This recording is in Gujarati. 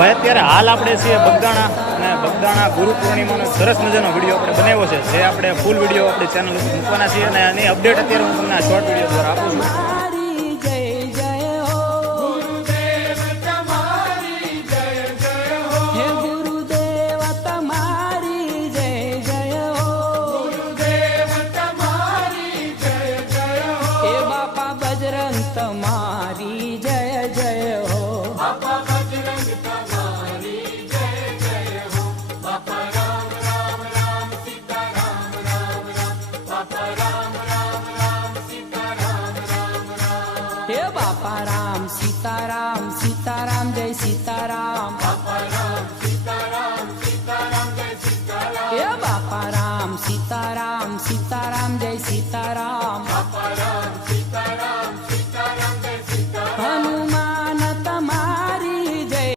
ભાઈ અત્યારે હાલ આપણે છીએ બગદાણા અને બગદાણા ગુરુ પૂર્ણિમાનો સરસ મજાનો વિડીયો આપણે બનાવ્યો છે, જે આપણે ફૂલ વિડીયો આપણી ચેનલ ઉપર મૂકવાના છીએ અને એની અપડેટ અત્યારે હું તમને આ શોર્ટ વિડીયો દ્વારા આપું છું. તમારી જય જય હો બાપા બજરંગ તમારી જય જય હો બાપા રામ રામ રામ સીતા રામ રામ રામ બાપા રામ રામ રામ સીતા રામ રામ રામ હે બાપા રામ સીતારામ સીતારામ જય સીતારામ.